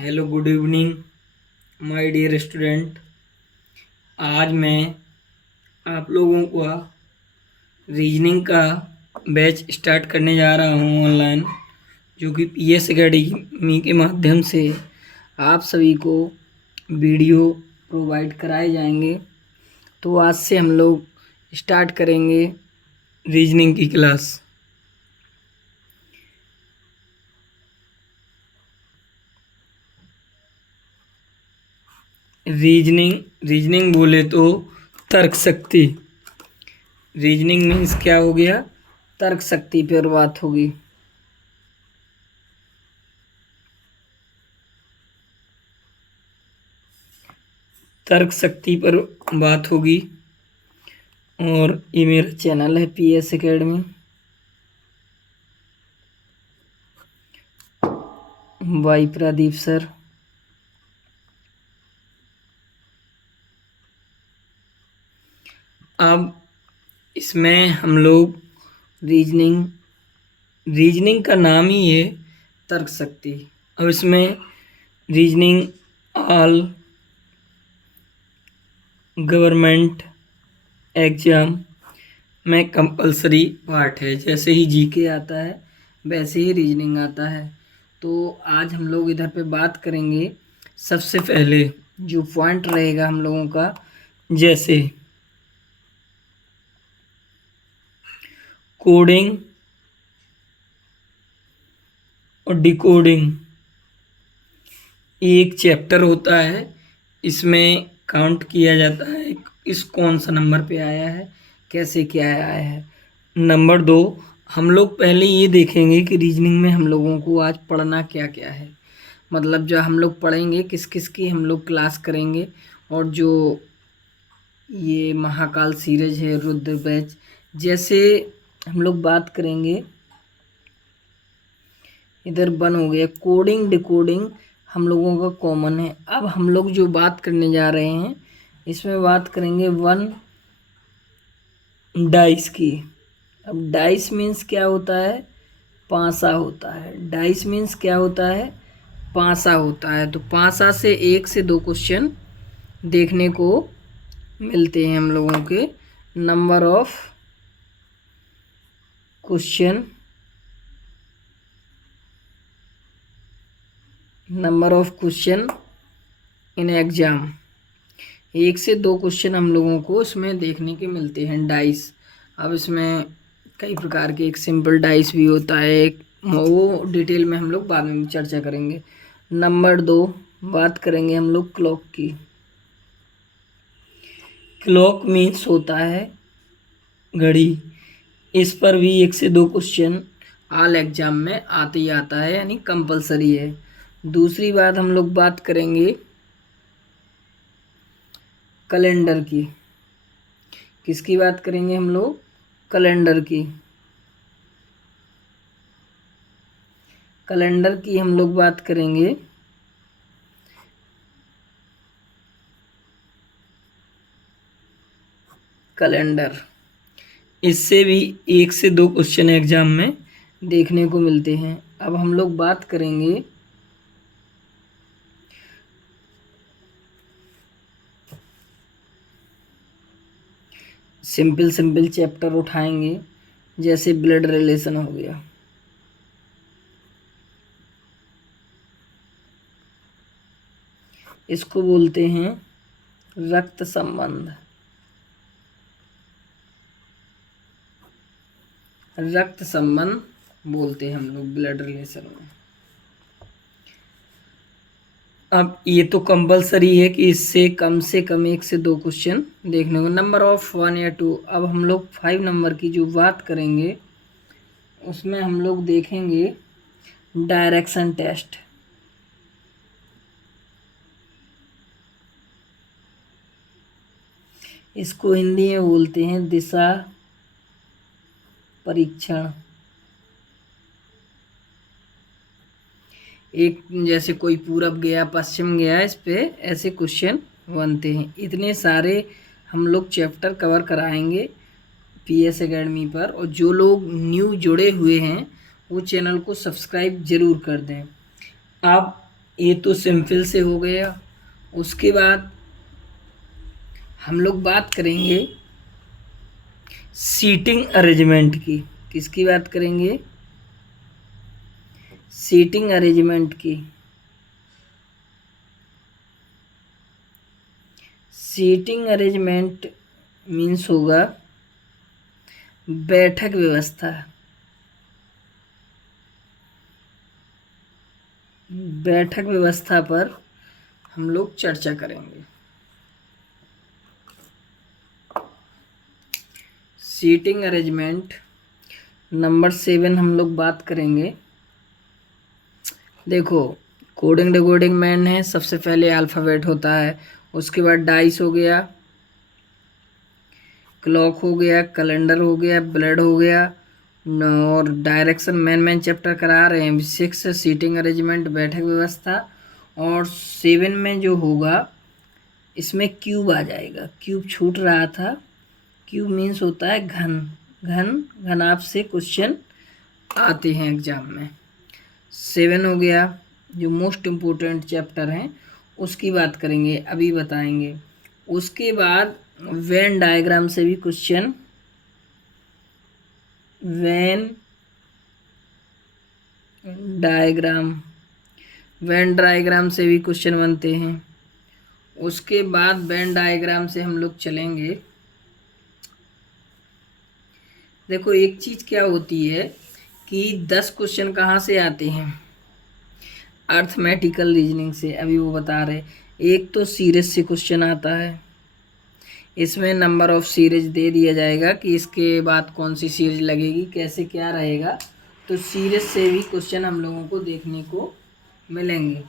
Hello, good evening my dear student. आज मैं आप लोगों का रीजनिंग का बैच स्टार्ट करने जा रहा हूँ ऑनलाइन, जो कि पीएस एकेडमी के माध्यम से आप सभी को वीडियो प्रोवाइड कराए जाएंगे। तो आज से हम लोग स्टार्ट करेंगे रीजनिंग की क्लास। रीजनिंग बोले तो तर्क शक्ति। रीजनिंग मीन्स क्या हो गया? तर्क शक्ति पर बात होगी। तर्क शक्ति पर बात होगी। और ये मेरा चैनल है PS academy. By Pradeep sir. अब इसमें हम लोग रीजनिंग का नाम ही है तर्क शक्ति। अब इसमें रीजनिंग ऑल गवर्नमेंट एग्जाम में कंपलसरी पार्ट है। जैसे ही जीके आता है वैसे ही रीजनिंग आता है। तो आज हम लोग इधर पे बात करेंगे। सबसे पहले जो पॉइंट रहेगा हम लोगों का, जैसे कोडिंग और डिकोडिंग, एक चैप्टर होता है। इसमें काउंट किया जाता है इस कौन सा नंबर पे आया है, कैसे क्या आया है। नंबर 2, हम लोग पहले ये देखेंगे कि रीजनिंग में हम लोगों को आज पढ़ना क्या क्या है। मतलब जो हम लोग पढ़ेंगे किस किस की हम लोग क्लास करेंगे। और जो ये महाकाल सीरीज है, रुद्र बैच, जैसे हम लोग बात करेंगे। इधर बन हो गया कोडिंग डिकोडिंग, हम लोगों का कॉमन है। अब हम लोग जो बात करने जा रहे हैं इसमें बात करेंगे 1 डाइस की। अब डाइस मीन्स क्या होता है? पासा होता है। डाइस मीन्स क्या होता है? पासा होता है। तो पासा से 1 से 2 क्वेश्चन देखने को मिलते हैं हम लोगों के। Number of question in exam, 1 से 2 क्वेश्चन हम लोगों को इसमें देखने के मिलते हैं। डाइस, अब इसमें कई प्रकार के, एक सिंपल डाइस भी होता है, एक वो डिटेल में हम लोग बाद में चर्चा करेंगे। नंबर 2 बात करेंगे हम लोग क्लॉक की। क्लॉक मीन्स होता है घड़ी। इस पर भी 1 से 2 क्वेश्चन ऑल एग्जाम में आते ही आता है, यानी कंपलसरी है। दूसरी बात हम लोग बात करेंगे कैलेंडर की। किसकी बात करेंगे हम लोग? कैलेंडर की। कैलेंडर की हम लोग बात करेंगे। कैलेंडर, इससे भी 1 से 2 क्वेश्चन एग्जाम में देखने को मिलते हैं। अब हम लोग बात करेंगे सिंपल चैप्टर उठाएंगे, जैसे ब्लड रिलेशन हो गया। इसको बोलते हैं रक्त संबंध। रक्त संबंध बोलते हैं हम लोग ब्लड रिलेशन में। अब ये तो कंपलसरी है कि इससे कम से कम 1 से 2 क्वेश्चन देखने को। नंबर ऑफ 1 या 2। अब हम लोग 5 नंबर की जो बात करेंगे उसमें हम लोग देखेंगे डायरेक्शन टेस्ट। इसको हिंदी में बोलते हैं दिशा परीक्षण। एक जैसे कोई पूरब गया पश्चिम गया, इस पे ऐसे क्वेश्चन बनते हैं। इतने सारे हम लोग चैप्टर कवर कराएंगे पीएस एकेडमी पर। और जो लोग न्यू जुड़े हुए हैं वो चैनल को सब्सक्राइब ज़रूर कर दें। अब ये तो सिंपल से हो गया। उसके बाद हम लोग बात करेंगे सीटिंग अरेंजमेंट की। किसकी बात करेंगे? सीटिंग अरेंजमेंट की। सीटिंग अरेंजमेंट मीन्स होगा बैठक व्यवस्था। बैठक व्यवस्था पर हम लोग चर्चा करेंगे। सीटिंग अरेंजमेंट नंबर 7 हम लोग बात करेंगे। देखो, कोडिंग डिकोडिंग मैन है, सबसे पहले अल्फ़ाबेट होता है, उसके बाद डाइस हो गया, क्लॉक हो गया, कैलेंडर हो गया, ब्लड हो गया, और डायरेक्शन मैन चैप्टर करा रहे हैं। 6 सीटिंग अरेंजमेंट बैठक व्यवस्था, और 7 में जो होगा इसमें क्यूब आ जाएगा। क्यूब छूट रहा था। क्यूब मीन्स होता है घन। घनाभ से क्वेश्चन आते हैं एग्जाम में। 7 हो गया। जो मोस्ट इम्पोर्टेंट चैप्टर हैं उसकी बात करेंगे, अभी बताएंगे। उसके बाद वेन डायग्राम से भी क्वेश्चन, वेन डायग्राम से भी क्वेश्चन बनते हैं। उसके बाद वेन डायग्राम से हम लोग चलेंगे। देखो, एक चीज़ क्या होती है कि 10 क्वेश्चन कहाँ से आते हैं? अर्थमेटिकल रीजनिंग से। अभी वो बता रहे, एक तो सीरीज से क्वेश्चन आता है, इसमें नंबर ऑफ सीरीज दे दिया जाएगा कि इसके बाद कौन सी सीरीज लगेगी, कैसे क्या रहेगा। तो सीरीज से भी क्वेश्चन हम लोगों को देखने को मिलेंगे।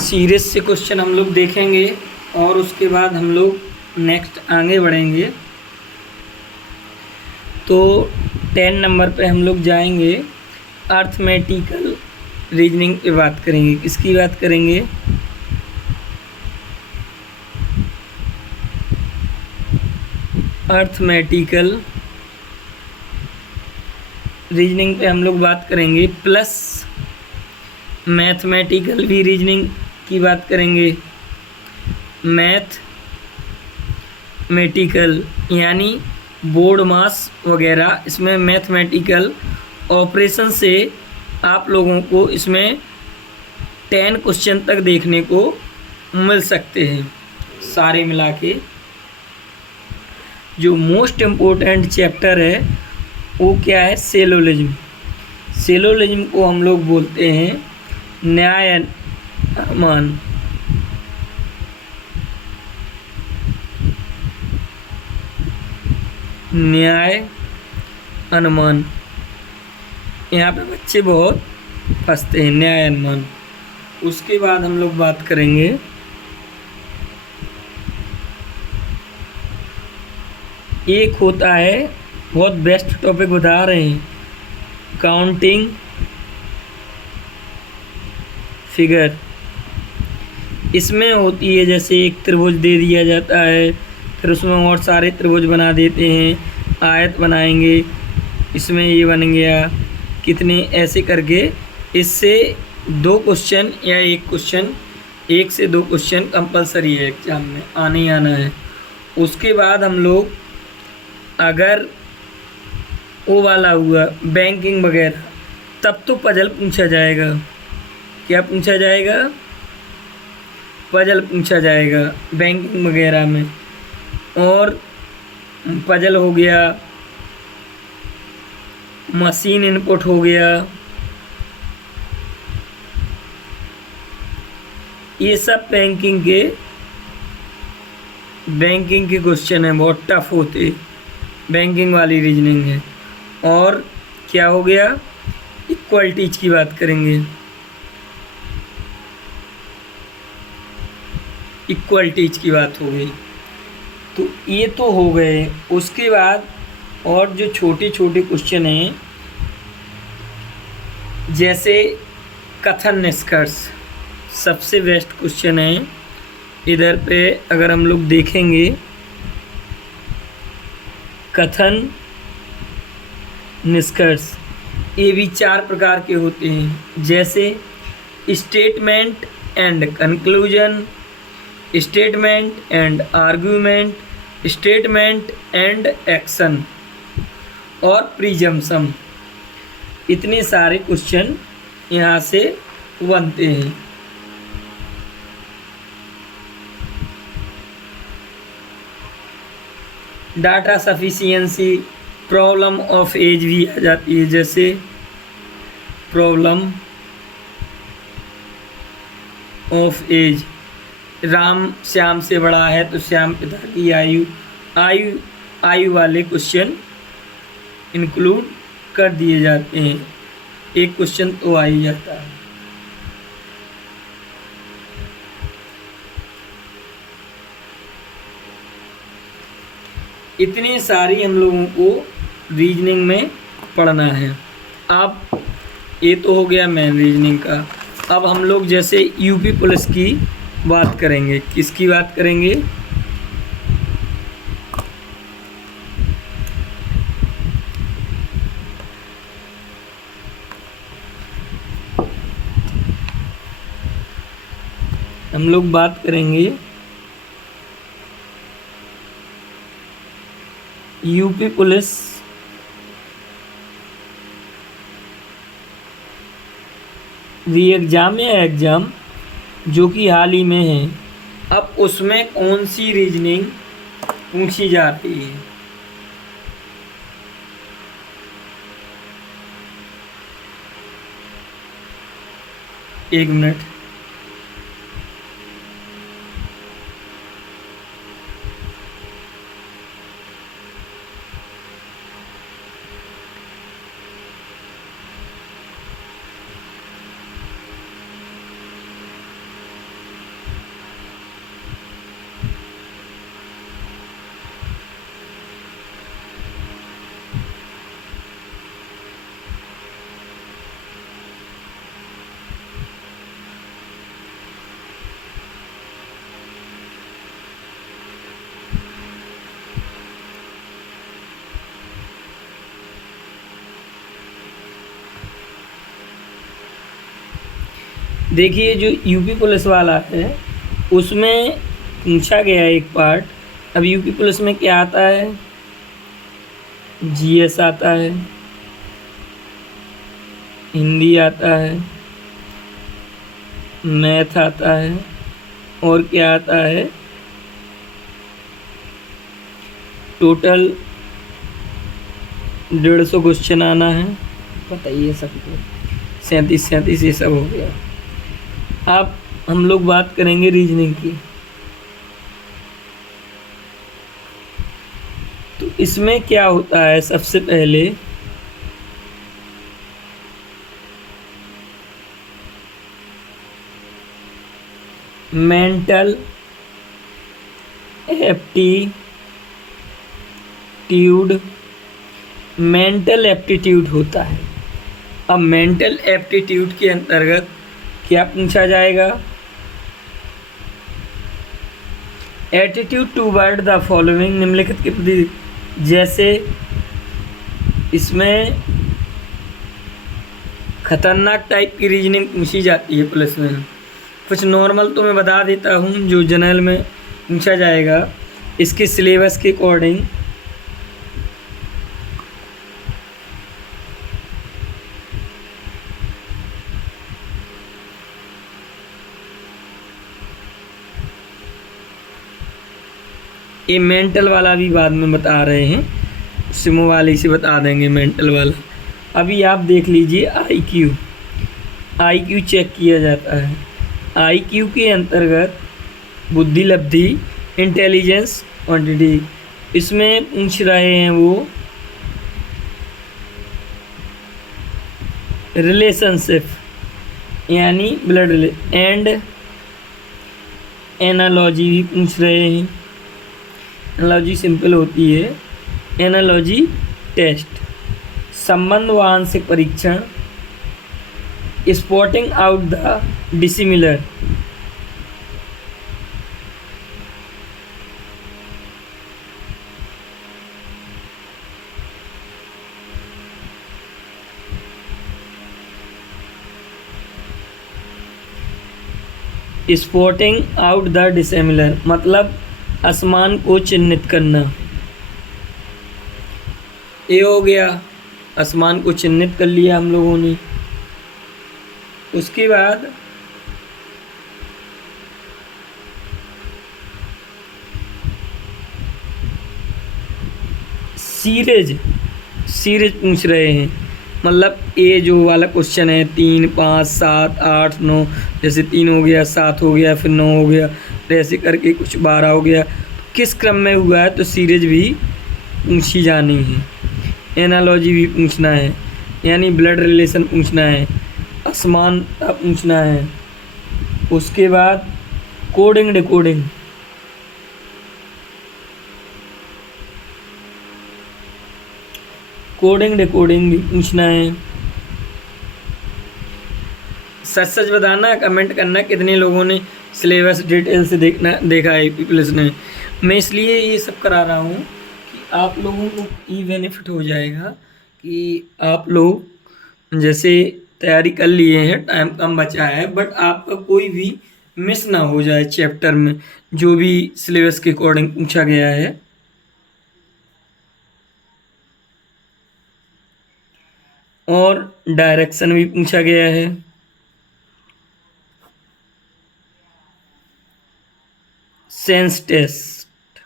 सीरीज से क्वेश्चन हम लोग देखेंगे, और उसके बाद हम लोग नेक्स्ट आगे बढ़ेंगे। तो 10 नंबर पे हम लोग जाएंगे, अर्थमेटिकल रीजनिंग पे बात करेंगे। किसकी बात करेंगे? अर्थमेटिकल रीजनिंग पे हम लोग बात करेंगे, प्लस मैथमेटिकल भी रीजनिंग की बात करेंगे। मैथमेटिकल यानी बोर्ड मास वगैरह, इसमें मैथमेटिकल ऑपरेशन से आप लोगों को इसमें 10 क्वेश्चन तक देखने को मिल सकते हैं सारे मिला के। जो मोस्ट इम्पोर्टेंट चैप्टर है वो क्या है? सेलोलिज्म। सेलोलिज्म को हम लोग बोलते हैं न्याय अनुमान। न्याय अनुमान, यहाँ पे बच्चे बहुत फंसते हैं, न्याय अनुमान। उसके बाद हम लोग बात करेंगे एक होता है, बहुत बेस्ट टॉपिक बता रहे हैं, काउंटिंग फिगर। इसमें होती है जैसे एक त्रिभुज दे दिया जाता है, फिर उसमें और सारे त्रिभुज बना देते हैं, आयत बनाएंगे, इसमें ये बन गया, कितने ऐसे करके। इससे 2 क्वेश्चन या 1 क्वेश्चन, 1 से 2 क्वेश्चन कंपलसरी है एग्जाम में, आने ही आना है। उसके बाद हम लोग अगर वो वाला हुआ बैंकिंग वगैरह, तब तो पजल पूछा जाएगा। क्या पूछा जाएगा? पजल पूछा जाएगा बैंकिंग वगैरह में। और पजल हो गया, मशीन इनपुट हो गया, ये सब बैंकिंग के क्वेश्चन हैं, बहुत टफ होते, बैंकिंग वाली रीजनिंग है। और क्या हो गया? इक्वलिटीज की बात करेंगे। इक्वलिटीज की बात हो गई। तो ये तो हो गए। उसके बाद और जो छोटे छोटे क्वेश्चन हैं, जैसे कथन निष्कर्ष, सबसे बेस्ट क्वेश्चन है। इधर पे अगर हम लोग देखेंगे कथन, निष्कर्ष, ये भी 4 प्रकार के होते हैं, जैसे statement and conclusion, statement and argument, statement and action और प्रिजम्पशन। इतने सारे क्वेश्चन यहाँ से बनते हैं। Data sufficiency, problem of age भी आ जाती है, जैसे problem of age, Ram Shyam से बड़ा है तो श्याम पिता की आयु वाले क्वेश्चन इंक्लूड कर दिए जाते हैं। एक क्वेश्चन तो आ ही जाता है। इतनी सारी हम लोगों को रीजनिंग में पढ़ना है। अब ये तो हो गया मेन रीजनिंग का। अब हम लोग जैसे यूपी पुलिस की बात करेंगे। किसकी बात करेंगे? हम लोग बात करेंगे यूपी पुलिस री एग्ज़ाम या एग्ज़ाम जो कि हाल ही में है। अब उसमें कौन सी रीजनिंग पूछी जा रही है? एक मिनट। देखिए, जो यूपी पुलिस वाला है उसमें पूछा गया एक पार्ट। अब यूपी पुलिस में क्या आता है? जीएस आता है, हिंदी आता है, मैथ आता है, और क्या आता है? टोटल 150 क्वेश्चन आना है। बताइए सबको। 37 ये सब हो गया। अब हम लोग बात करेंगे रीजनिंग की। तो इसमें क्या होता है? सबसे पहले मेंटल एप्टीट्यूड होता है। अब मेंटल एप्टीट्यूड के अंतर्गत क्या पूछा जाएगा? एटीट्यूड टूवर्ड द फॉलोइंग, निम्नलिखित के प्रति। जैसे इसमें खतरनाक टाइप की रीजनिंग पूछी जाती है पुलिस में। कुछ नॉर्मल तो मैं बता देता हूँ जो जनरल में पूछा जाएगा इसके सिलेबस के अकॉर्डिंग। ये मेंटल वाला भी बाद में बता रहे हैं, सिमो वाले से बता देंगे मेंटल वाला। अभी आप देख लीजिए आईक्यू चेक किया जाता है। आईक्यू के अंतर्गत बुद्धि, लब्धि, इंटेलिजेंस, क्वांटिटी। इसमें पूछ रहे हैं वो रिलेशनशिप यानी ब्लड एंड एनालॉजी भी पूछ रहे हैं। एनालॉजी सिंपल होती है। एनालॉजी टेस्ट, संबंध व आंशिक परीक्षण, spotting out the dissimilar, spotting out the dissimilar मतलब असमान को चिन्हित करना। ये हो गया, असमान को चिन्हित कर लिया हम लोगों ने। उसके बाद सीरीज सीरीज पूछ रहे हैं, मतलब ये जो वाला क्वेश्चन है 3 5 7 8 9, जैसे 3 हो गया 7 हो गया फिर 9 हो गया, तो ऐसे करके कुछ 12 हो गया, किस क्रम में हुआ है, तो सीरीज भी पूछी जानी है। एनालॉजी भी पूछना है, यानी ब्लड रिलेशन पूछना है, असमानता पूछना है। उसके बाद कोडिंग डिकोडिंग, कोडिंग डिकोडिंग भी पूछना है। सच सच बताना, कमेंट करना कितने लोगों ने सिलेबस डिटेल से देखा है पीपल्स ने। मैं इसलिए ये सब करा रहा हूँ कि आप लोगों को ये बेनिफिट हो जाएगा कि आप लोग जैसे तैयारी कर लिए हैं, टाइम कम बचा है, बट आपका कोई भी मिस ना हो जाए चैप्टर में जो भी सिलेबस के अकॉर्डिंग पूछा गया है। और डायरेक्शन भी पूछा गया है। Sense test,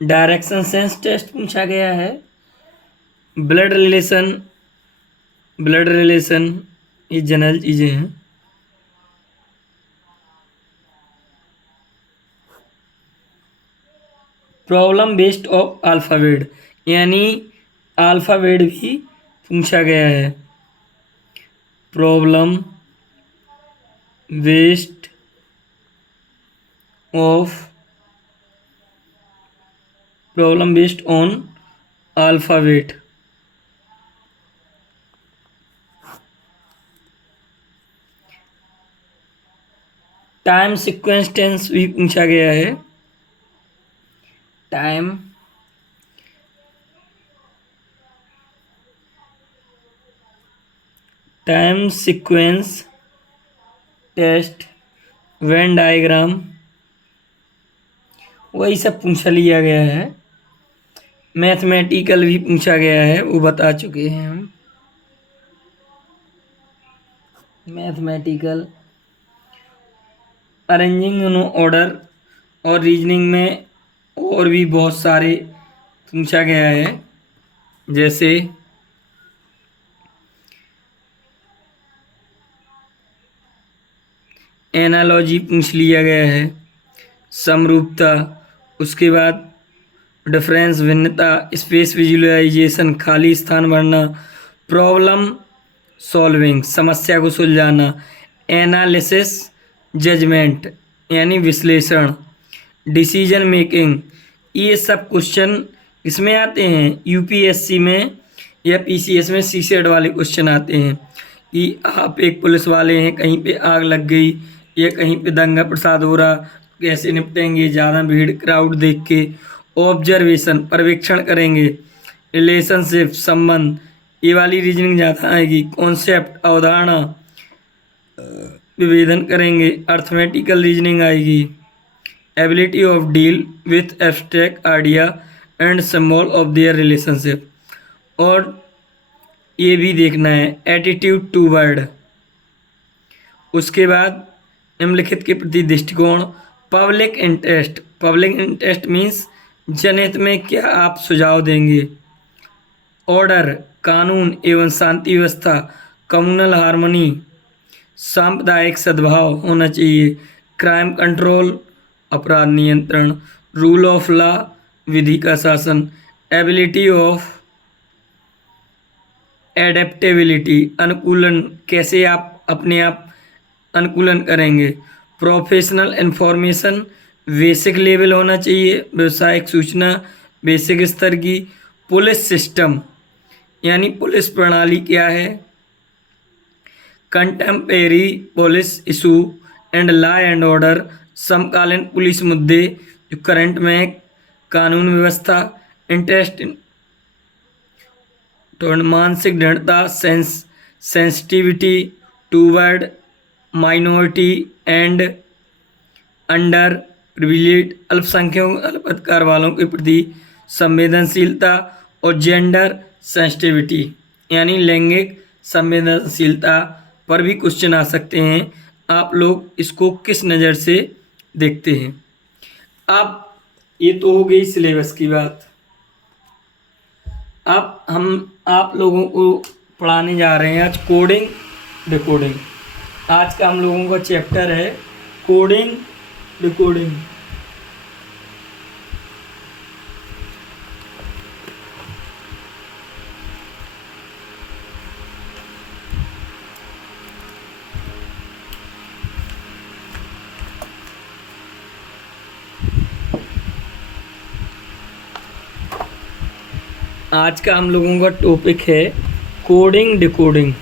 direction sense test पूछा गया है। ब्लड रिलेशन, ब्लड रिलेशन ये जनरल चीज़ें हैं। प्रॉब्लम बेस्ड ऑफ अल्फ़ाबेट, यानी अल्फ़ाबेट भी पूछा गया है। Problem based of, problem based on alphabet. Time sequence tense भी पूछा गया है। Time time sequence test, Venn diagram, वही सब पूछा लिया गया है। मैथमेटिकल भी पूछा गया है, वो बता चुके हैं हम। मैथमेटिकल, अरेंजिंग इन ऑर्डर और रीजनिंग में और भी बहुत सारे पूछा गया है, जैसे एनालॉजी पूछ लिया गया है, समरूपता, उसके बाद डिफरेंस भिन्नता, स्पेस विजुअलाइजेशन खाली स्थान भरना, प्रॉब्लम सॉल्विंग समस्या को सुलझाना, एनालिसिस जजमेंट यानी विश्लेषण, डिसीजन मेकिंग, ये सब क्वेश्चन इसमें आते हैं यूपीएससी में या पीसीएस में सीसेट वाले क्वेश्चन आते हैं कि आप एक पुलिस वाले हैं, कहीं पे आग लग गई या कहीं पे दंगा प्रसाद हो रहा, कैसे निपटेंगे, ज़्यादा भीड़ क्राउड देख के। ऑब्जर्वेशन पर्यवेक्षण करेंगे, रिलेशनशिप संबंध, ये वाली रीजनिंग ज़्यादा आएगी। कॉन्सेप्ट अवधारणा विभेदन करेंगे, अर्थमेटिकल रीजनिंग आएगी। Ability of deal with abstract idea and symbol of their relationship, और ये भी देखना है एटीट्यूड टू वर्ड। उसके बाद निम्नलिखित के प्रति दृष्टिकोण, public interest, public interest means जनहित में क्या आप सुझाव देंगे। ऑर्डर कानून एवं शांति व्यवस्था, कम्युनल हार्मनी, सांप्रदायिक सद्भाव होना चाहिए। क्राइम कंट्रोल अपराध नियंत्रण, रूल ऑफ लॉ विधि का शासन, एबिलिटी ऑफ एडेप्टेबिलिटी अनुकूलन, कैसे आप अपने आप अनुकूलन करेंगे। प्रोफेशनल इंफॉर्मेशन बेसिक लेवल होना चाहिए, व्यवसायिक सूचना बेसिक स्तर की। पुलिस सिस्टम यानी पुलिस प्रणाली क्या है। Contemporary police issue and law and order, समकालीन पुलिस मुद्दे जो करंट में, कानून व्यवस्था। इंटरेस्ट तो मानसिक दृढ़ता, sensitivity toward minority and under privilege, अल्पसंख्यक अल्पअधिकार वालों के प्रति संवेदनशीलता, और जेंडर सेंसिटिविटी यानी लैंगिक संवेदनशीलता पर भी क्वेश्चन आ सकते हैं। आप लोग इसको किस नज़र से देखते हैं। अब ये तो हो गई सिलेबस की बात। अब हम आप लोगों को पढ़ाने जा रहे हैं आज कोडिंग डिकोडिंग। आज का हम लोगों का चैप्टर है कोडिंग डिकोडिंग। आज का हम लोगों का टॉपिक है कोडिंग डिकोडिंग।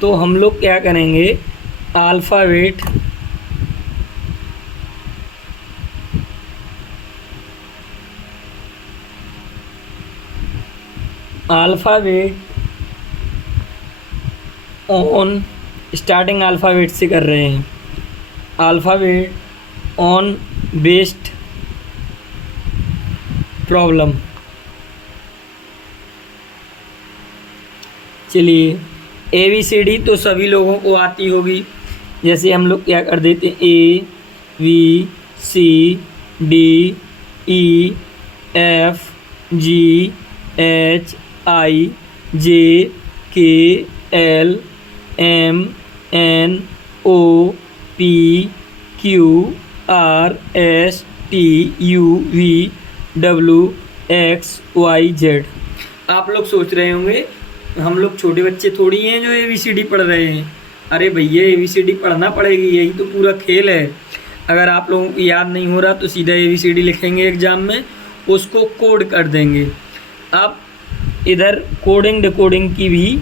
तो हम लोग क्या करेंगे, अल्फ़ाबेट ऑन स्टार्टिंग अल्फ़ाबेट से कर रहे हैं। Alphabet on based problem. चलिए ABCD तो सभी लोगों को आती होगी। जैसे हम लोग क्या कर देते हैं, ABCDEFGHIJKLMNOPQRSTUVWXYZ। आप लोग सोच रहे होंगे हम लोग छोटे बच्चे थोड़ी हैं जो ABCD पढ़ रहे हैं। अरे भैया ABCD पढ़ना पड़ेगी, यही तो पूरा खेल है। अगर आप लोगों को याद नहीं हो रहा तो सीधा ABCD लिखेंगे एग्ज़ाम में, उसको कोड कर देंगे। अब इधर कोडिंग डिकोडिंग की भी,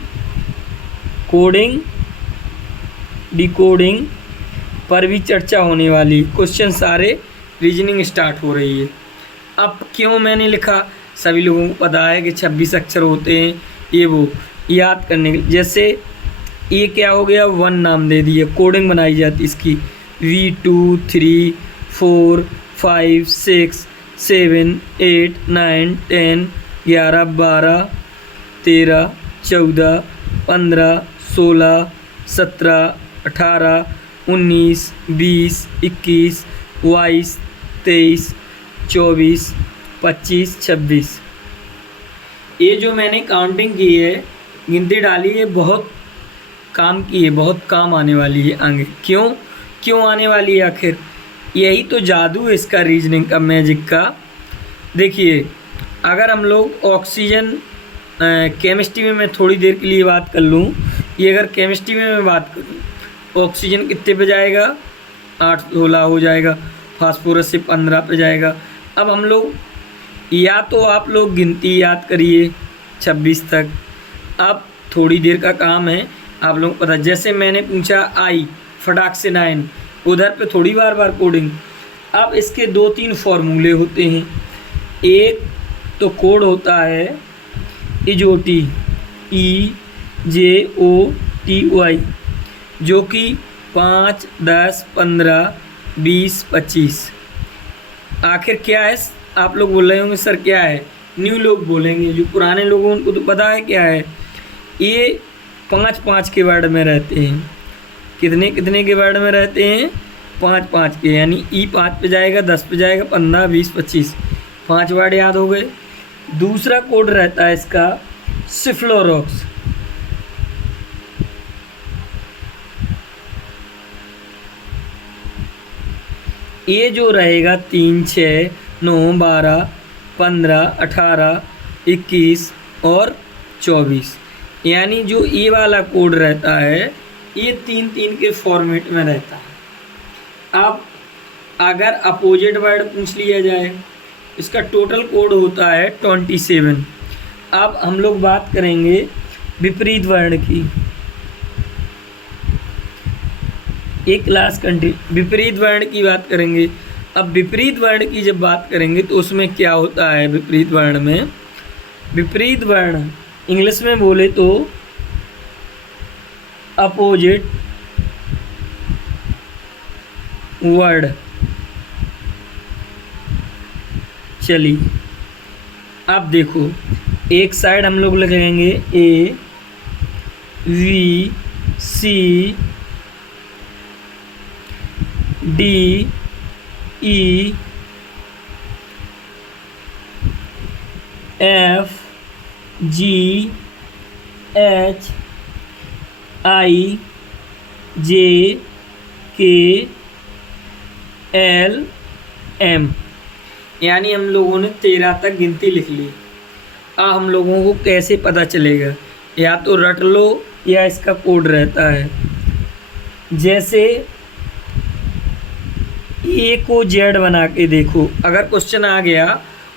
कोडिंग डिकोडिंग पर भी चर्चा होने वाली। क्वेश्चन सारे रीजनिंग स्टार्ट हो रही है। अब क्यों मैंने लिखा, सभी लोगों को पता है कि 26 अक्षर होते हैं, ये वो याद करने के। जैसे ये क्या हो गया, 1 नाम दे दिया, कोडिंग बनाई जाती इसकी। 1 2 3 4 5 6 7 8 9 10 11 12 13 14 15 16 17 18 19 20 21 22 23 24 25 26। ये जो मैंने काउंटिंग की है, गिनती डाली है, बहुत काम की है, बहुत काम आने वाली है आगे। क्यों आने वाली है आखिर, यही तो जादू है इसका, रीजनिंग का, मैजिक का। देखिए अगर हम लोग ऑक्सीजन केमिस्ट्री में मैं थोड़ी देर के लिए बात कर लूँ, ये अगर केमिस्ट्री में मैं बात करूँ, ऑक्सीजन कितने पे जाएगा, 8-16 हो जाएगा। फास्फोरस से 15 पे जाएगा। अब हम लोग, या तो आप लोग गिनती याद करिए 26 तक। अब थोड़ी देर का काम है, आप लोग पता। जैसे मैंने पूछा आई, फटाक से 9, उधर पे थोड़ी बार बार कोडिंग। अब इसके 2-3 फॉर्मूले होते हैं। एक तो कोड होता है EJOTY, EJOTY, जो कि 5 10 15 20 25। आखिर क्या है, आप लोग बोल रहे होंगे सर क्या है, न्यू लोग बोलेंगे, जो पुराने लोगों उनको तो पता है क्या है। ये 5-5 के वर्ड में रहते हैं। कितने कितने के वर्ड में रहते हैं, 5-5 के। यानी E 5 पे जाएगा, 10 पे जाएगा, 15 20 25, 5 वर्ड याद हो गए। दूसरा कोड रहता है इसका सिफ्लोरोक्स। ये जो रहेगा 3 6 9 12 15 18 21 और 24। यानी जो ये वाला कोड रहता है, ये 3-3 के फॉर्मेट में रहता है। अब अगर अपोजिट वर्ड पूछ लिया जाए, इसका टोटल कोड होता है 27। अब हम लोग बात करेंगे विपरीत वर्ण की। एक क्लास कंट्री विपरीत वर्ण की बात करेंगे। अब विपरीत वर्ण की जब बात करेंगे तो उसमें क्या होता है, विपरीत वर्ण में, विपरीत वर्ण इंग्लिश में बोले तो अपोजिट वर्ड। चलिए अब देखो, एक साइड हम लोग लिखेंगे A B C D E F G H I J K L M, यानी हम लोगों ने 13 तक गिनती लिख ली। अब हम लोगों को कैसे पता चलेगा, या तो रट लो या इसका कोड रहता है। जैसे ए को जेड बना के देखो, अगर क्वेश्चन आ गया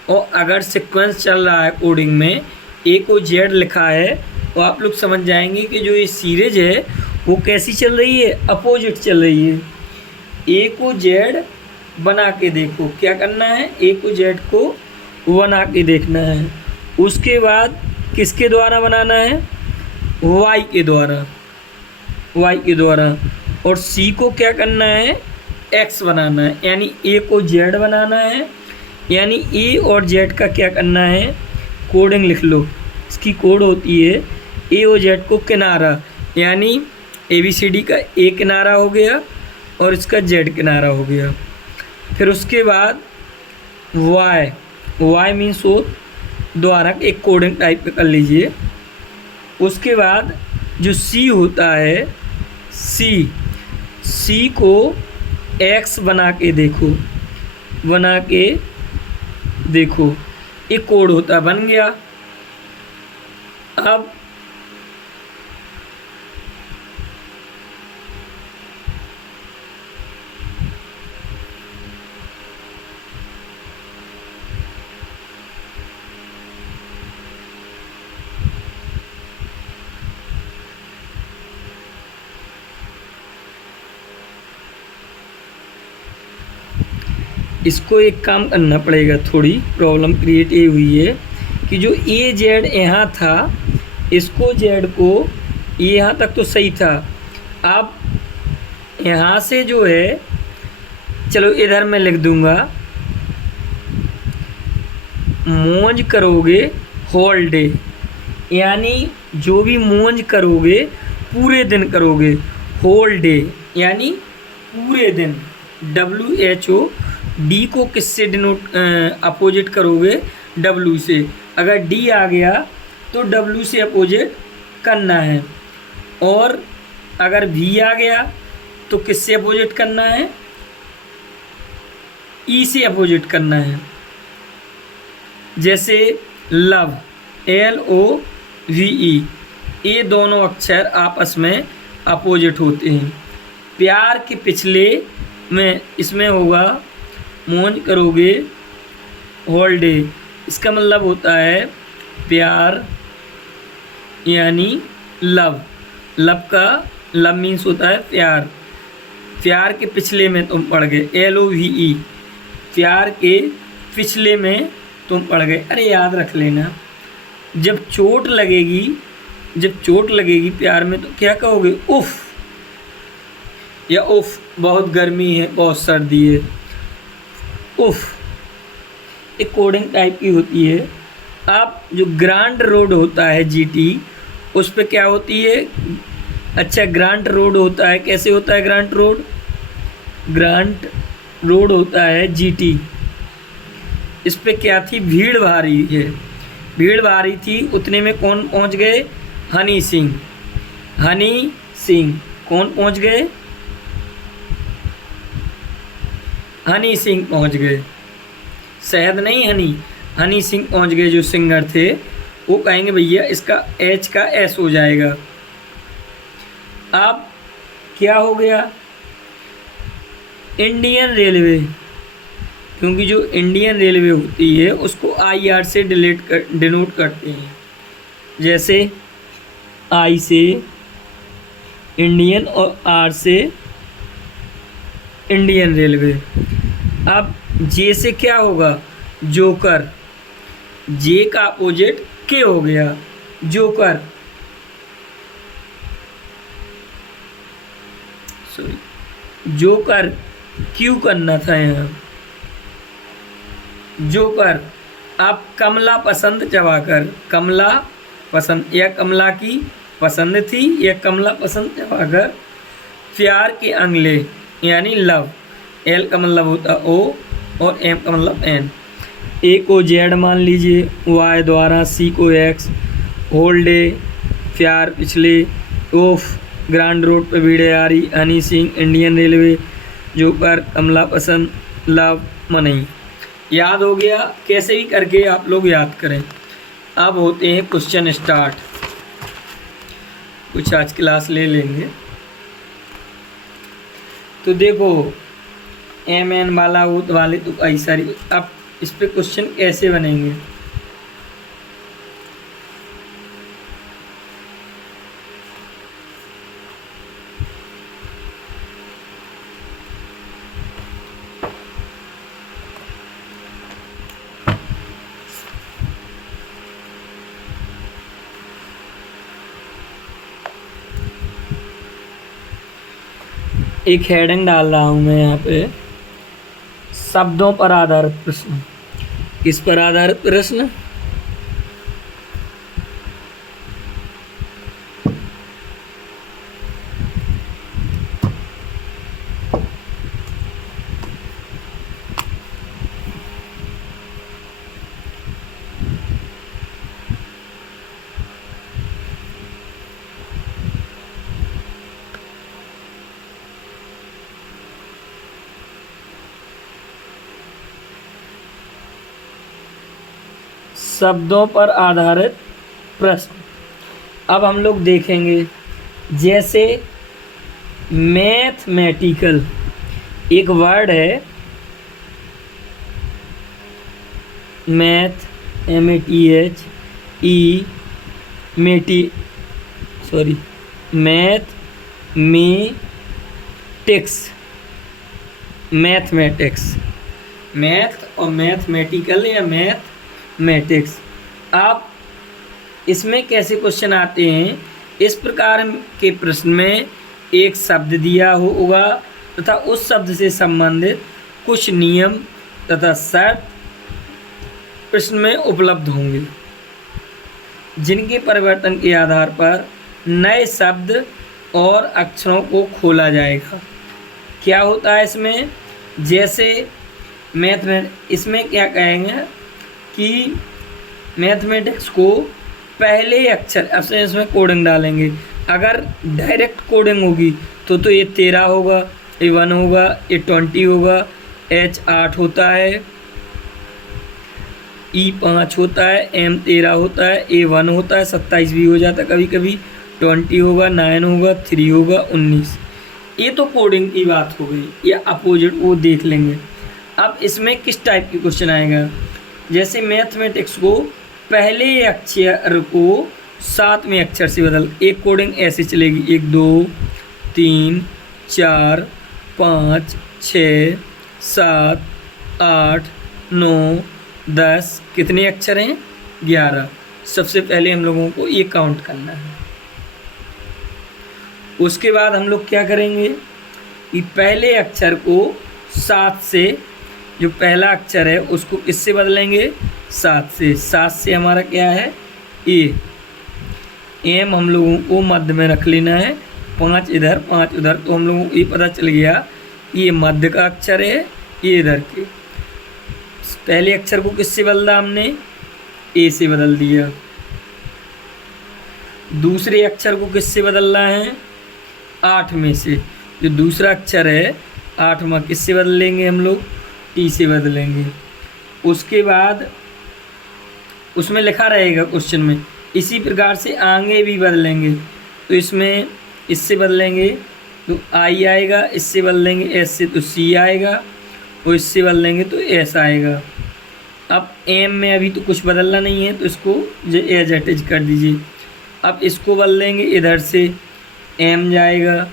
और अगर सीक्वेंस चल रहा है कोडिंग में, ए को जेड लिखा है, तो आप लोग समझ जाएंगे कि जो ये सीरीज है वो कैसी चल रही है, अपोजिट चल रही है। ए को जेड बना के देखो, क्या करना है, ए को जेड को बना के देखना है। उसके बाद किसके द्वारा बनाना है, वाई के द्वारा, वाई के द्वारा। और सी को क्या करना है, एक्स बनाना है, यानी ए को जेड बनाना है। यानी ए और जेड का क्या करना है, कोडिंग लिख लो। इसकी कोड होती है ए और जेड को किनारा, यानी ए बी सी डी का ए किनारा हो गया और इसका जेड किनारा हो गया। फिर उसके बाद वाई, वाई मीन्स वो द्वारा एक कोडिंग टाइप पे कर लीजिए। उसके बाद जो सी होता है, सी को एक्स बना के देखो, बना के देखो, एक कोड होता बन गया। अब इसको एक काम करना पड़ेगा, थोड़ी प्रॉब्लम क्रिएट ये हुई है कि जो ए जेड यहाँ था, इसको जेड को यहाँ तक तो सही था। अब यहाँ से जो है, चलो इधर मैं लिख दूँगा, मौज करोगे होल डे, यानी जो भी मौज करोगे पूरे दिन करोगे, होल डे यानी पूरे दिन। WHO डी को किससे डिनोट अपोजिट करोगे, W से। अगर डी आ गया तो W से अपोजिट करना है, और अगर V आ गया तो किससे अपोजिट करना है, E से अपोजिट करना है। जैसे लव, LOVE, ये दोनों अक्षर आपस में अपोजिट होते हैं। प्यार के पिछले में इसमें होगा मौज करोगे होल डे, इसका मतलब होता है प्यार यानी लव। लव का लव मीन्स होता है प्यार। प्यार के पिछले में तुम पड़ गए, LOVE, प्यार के पिछले में तुम पड़ गए। अरे याद रख लेना, जब चोट लगेगी, जब चोट लगेगी प्यार में तो क्या कहोगे, उफ, या उफ बहुत गर्मी है, बहुत सर्दी है, उफ। एक कोडिंग टाइप की होती है। अब जो ग्रांट रोड होता है GT, उस पे क्या होती है, अच्छा ग्रांट रोड होता है, कैसे होता है ग्रांट रोड, ग्रांट रोड होता है GT। इस पे क्या थी, भीड़ भारी है, भीड़ भारी थी। उतने में कौन पहुंच गए, हनी सिंह, हनी सिंह कौन पहुंच गए, हनी सिंह पहुंच गए। शहद नहीं, हनी सिंह पहुंच गए। जो सिंगर थे वो कहेंगे भैया इसका H का S हो जाएगा। अब क्या हो गया, इंडियन रेलवे, क्योंकि जो इंडियन रेलवे होती है उसको IR से डिनोट करते हैं। जैसे I से इंडियन और R से इंडियन रेलवे। अब J से क्या होगा, जोकर, J का अपोजिट K हो गया, जोकर, सॉरी जोकर क्यों करना था यहाँ, जोकर। आप कमला पसंद चबाकर, कमला पसंद, या कमला की पसंद थी, या कमला पसंद चबाकर प्यार के अंगले यानी लव, एल का मतलब होता ओ और एम का मतलब एन। ए को जेड मान लीजिए, वाई द्वारा, सी को एक्स, होल डे प्यार पिछले, ओफ ग्रांड रोड पे भीड़ आ रही, Honey Singh Indian railway, joker Kamla पसंद, लव मनई। याद हो गया? कैसे भी करके आप लोग याद करें। अब होते हैं क्वेश्चन स्टार्ट। कुछ आज क्लास ले लेंगे। तो देखो एम एन वाला वो वाले तो कई सारी, अब इस पे क्वेश्चन कैसे बनेंगे। एक हेडिंग डाल रहा हूँ मैं यहाँ पे, शब्दों पर आधारित प्रश्न। किस पर आधारित प्रश्न? शब्दों पर आधारित प्रश्न। अब हम लोग देखेंगे, जैसे मैथमेटिकल एक वर्ड है, मैथ MATH ई मेटी सॉरी मैथ में टेक्स, मैथमेटिक्स, मैथ और मैथमेटिकल या मैथमेटिक्स। आप इसमें कैसे क्वेश्चन आते हैं, इस प्रकार के प्रश्न में एक शब्द दिया होगा तथा उस शब्द से संबंधित कुछ नियम तथा शर्त प्रश्न में उपलब्ध होंगे, जिनके परिवर्तन के आधार पर नए शब्द और अक्षरों को खोला जाएगा। क्या होता है इसमें, जैसे इसमें क्या कहेंगे कि मैथमेटिक्स को पहले अक्षर, अब इसमें कोडिंग डालेंगे। अगर डायरेक्ट कोडिंग होगी तो ये 13 होगा, ये 1 होगा, ये 20 होगा, H 8 होता है, E 5 होता है, M 13 होता है, A 1 होता है, 27 भी हो जाता है कभी कभी, 20 होगा, 9 होगा, 3 होगा, 19। ये तो कोडिंग की बात हो गई, या अपोजिट वो देख लेंगे। अब इसमें किस टाइप की क्वेश्चन आएगा, जैसे मैथमेटिक्स को पहले अक्षर को 7वें अक्षर से बदल, एक कोडिंग ऐसे चलेगी, 1 2 3 4 5 6 7 8 9 10, कितने अक्षर हैं, 11। सबसे पहले हम लोगों को ये काउंट करना है। उसके बाद हम लोग क्या करेंगे कि पहले अक्षर को 7 से, जो पहला अक्षर है उसको किससे बदलेंगे, 7 से। 7 से हमारा क्या है, ए, एम हम लोगों को मध्य में रख लेना है, 5 इधर 5 उधर, तो हम लोगों को ये पता चल गया ये मध्य का अक्षर है, ये इधर के। पहले अक्षर को किससे बदला हमने, ए से बदल दिया। दूसरे अक्षर को किससे बदलना है, 8 में से, जो दूसरा अक्षर है 8वां, किससे बदलेंगे हम लोग, टी से बदलेंगे। उसके बाद उसमें लिखा रहेगा क्वेश्चन में, इसी प्रकार से आगे भी बदलेंगे, तो इसमें इससे बदलेंगे तो आई आएगा, इससे बदलेंगे एस से तो सी आएगा, और इससे बदलेंगे तो एस आएगा। अब एम में अभी तो कुछ बदलना नहीं है, तो इसको एज एट कर दीजिए। अब इसको बदलेंगे, इधर से एम जाएगा,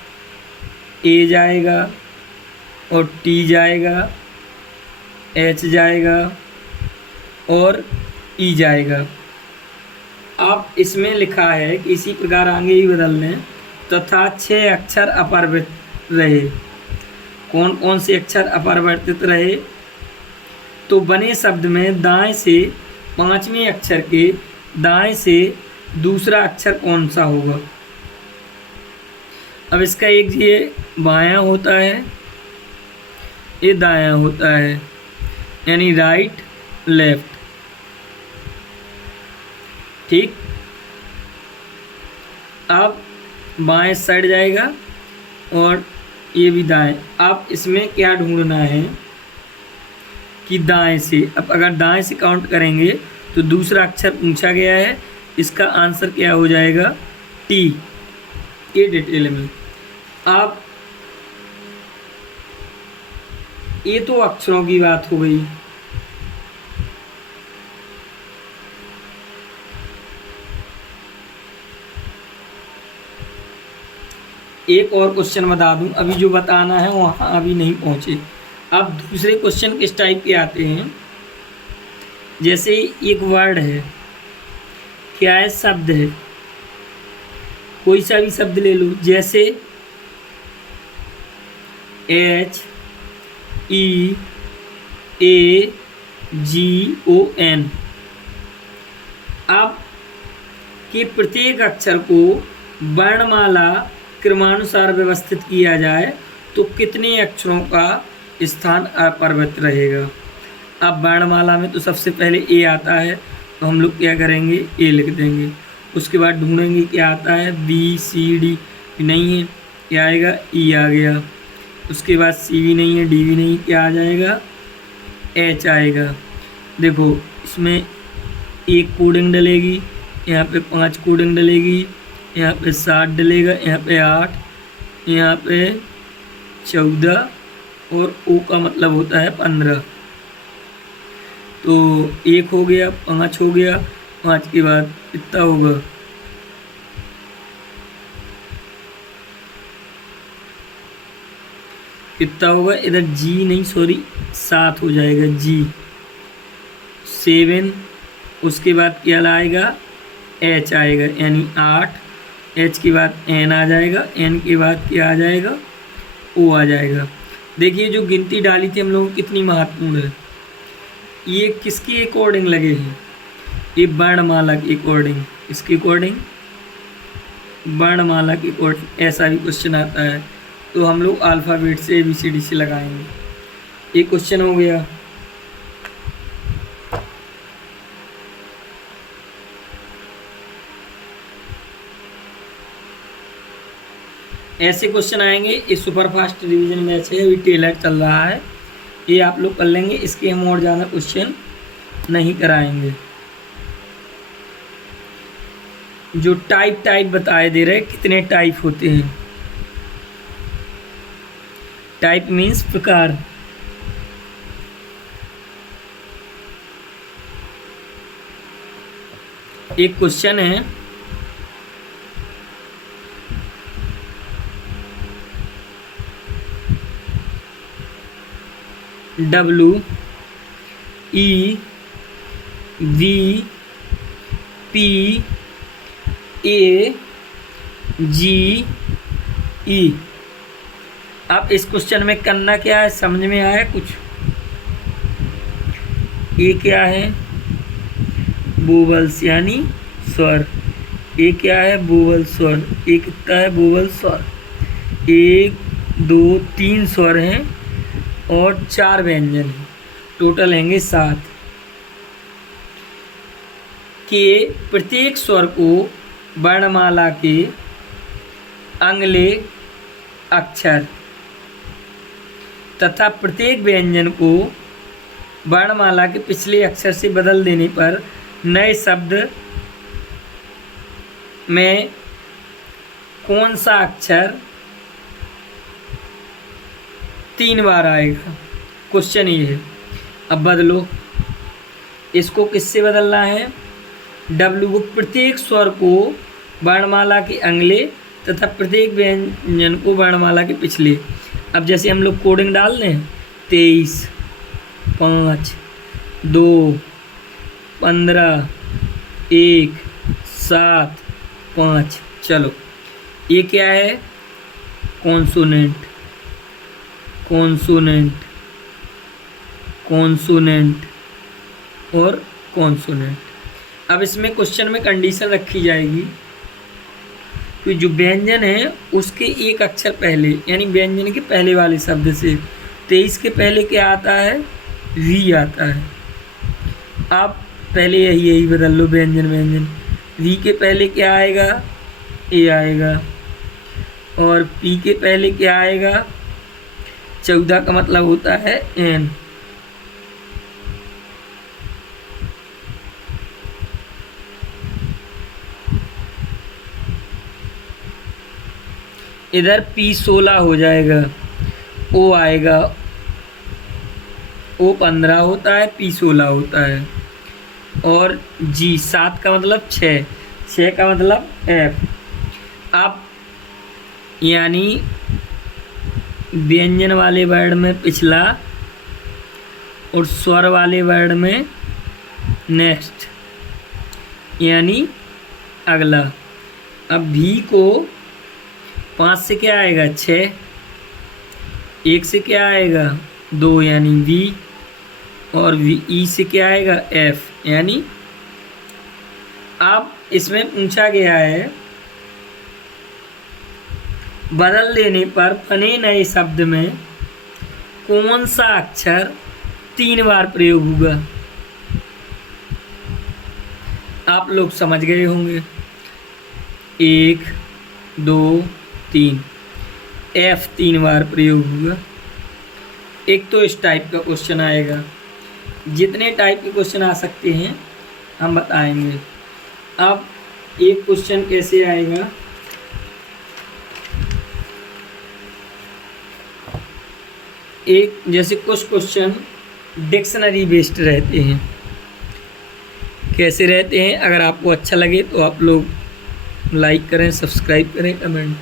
ए जाएगा, और टी जाएगा, एच जाएगा, और ई जाएगा। अब इसमें लिखा है कि इसी प्रकार आगे ही बदल लें तथा 6 अक्षर अपरिवर्तित रहे। कौन कौन से अक्षर अपरिवर्तित रहे? तो बने शब्द में दाएं से 5वें अक्षर के दाएं से दूसरा अक्षर कौन सा होगा? अब इसका एक ये बायां होता है, ये दायां होता है, यानी राइट लेफ्ट। ठीक, अब बाएं साइड जाएगा और ये भी दाएं। अब इसमें क्या ढूंढना है कि दाएं से, अब अगर दाएं से काउंट करेंगे तो दूसरा अक्षर पूछा गया है, इसका आंसर क्या हो जाएगा? टी। ये डिटेल में अब ये तो अक्षरों की बात हो गई। एक और क्वेश्चन बता दूं, अभी जो बताना है वहाँ अभी नहीं पहुँचे। अब दूसरे क्वेश्चन किस टाइप के आते हैं? जैसे एक वर्ड है, क्या है? शब्द है, कोई सा भी शब्द ले लो, जैसे HEAGON। अब के प्रत्येक अक्षर को वर्णमाला क्रमानुसार व्यवस्थित किया जाए तो कितने अक्षरों का स्थान अपरिवर्तित रहेगा? अब वर्णमाला में तो सबसे पहले ए आता है, तो हम लोग क्या करेंगे? ए लिख देंगे। उसके बाद ढूंढेंगे क्या आता है? बी सी डी नहीं है, क्या आएगा? ई आ गया। उसके बाद सी भी नहीं है, डी भी नहीं, क्या आ जाएगा? एच आएगा। देखो इसमें एक कोडिंग डलेगी, यहाँ पे 5 कोडिंग डलेगी, यहाँ पे 7 डलेगा, यहाँ पे 8, यहाँ पे 14 और ओ का मतलब होता है 15। तो 1 हो गया, 5 हो गया, 5 के बाद कितना होगा? कितना होगा? इधर जी नहीं, सॉरी 7 हो जाएगा, जी 7। उसके बाद क्या आएगा? एच आएगा, यानी 8। एच के बाद एन आ जाएगा, एन के बाद क्या आ जाएगा? ओ आ जाएगा। देखिए जो गिनती डाली थी हम लोगों को कितनी महत्वपूर्ण है। ये किसके अकॉर्डिंग लगे हैं? ये वर्णमाला के अकॉर्डिंग। इसके अकॉर्डिंग, वर्णमाला के अकॉर्डिंग। ऐसा भी क्वेश्चन आता है तो हम लोग अल्फ़ाबेट से ABCD से लगाएंगे। एक क्वेश्चन हो गया। ऐसे क्वेश्चन आएंगे। ये सुपरफास्ट रिवीजन बैच है, अभी टेलर चल रहा है, ये आप लोग कर लेंगे। इसके हम और ज़्यादा क्वेश्चन नहीं कराएंगे। जो टाइप बताए दे रहे, कितने टाइप होते हैं? टाइप मीन्स प्रकार। एक क्वेश्चन है, WEVPAGE। अब इस क्वेश्चन में करना क्या है, समझ में आया कुछ? ये क्या है? वोवल्स यानी स्वर। ये क्या है? वोवल स्वर। ये कितना है? वोवल स्वर। 1 2 3 स्वर हैं और 4 व्यंजन हैं, टोटल हैंगे 7। के प्रत्येक स्वर को वर्णमाला के अगले अक्षर तथा प्रत्येक व्यंजन को वर्णमाला के पिछले अक्षर से बदल देने पर नए शब्द में कौन सा अक्षर 3 बार आएगा? क्वेश्चन ये है। अब बदलो, इसको किससे बदलना है? W को प्रत्येक स्वर को वर्णमाला के अगले तथा प्रत्येक व्यंजन को वर्णमाला के पिछले। अब जैसे हम लोग कोडिंग डाल दें 23, 5, 2, 15, 1, 7, 5। चलो ये क्या है? कॉन्सोनेंट, कॉन्सोनेंट, कॉन्सोनेंट और कॉन्सोनेंट। अब इसमें क्वेश्चन में कंडीशन रखी जाएगी कि जो व्यंजन है उसके एक अक्षर पहले, यानी व्यंजन के पहले वाले शब्द से 23 के पहले क्या आता है? वी आता है। आप पहले यही बदल लो, व्यंजन व्यंजन। वी के पहले क्या आएगा? ए आएगा। और पी के पहले क्या आएगा? 14 का मतलब होता है एन। इधर पी 16 हो जाएगा, ओ आएगा। ओ 15 होता है, पी 16 होता है। और जी 7 का मतलब 6, 6 का मतलब एफ। आप यानी व्यंजन वाले वर्ड में पिछला और स्वर वाले वर्ड में नेक्स्ट, यानी अगला। अब भी को 5 से क्या आएगा? 6, 1 से क्या आएगा? 2 यानी वी, और वी ई से क्या आएगा? एफ, यानी। अब इसमें पूछा गया है बदल देने पर बने नए शब्द में कौन सा अक्षर 3 बार प्रयोग होगा? आप लोग समझ गए होंगे। 1, 2, 3, एफ 3 बार प्रयोग होगा। एक तो इस टाइप का क्वेश्चन आएगा। जितने टाइप के क्वेश्चन आ सकते हैं हम बताएंगे। अब एक क्वेश्चन कैसे आएगा? एक जैसे कुछ क्वेश्चन डिक्शनरी बेस्ड रहते हैं। कैसे रहते हैं? अगर आपको अच्छा लगे तो आप लोग लाइक करें, सब्सक्राइब करें, कमेंट।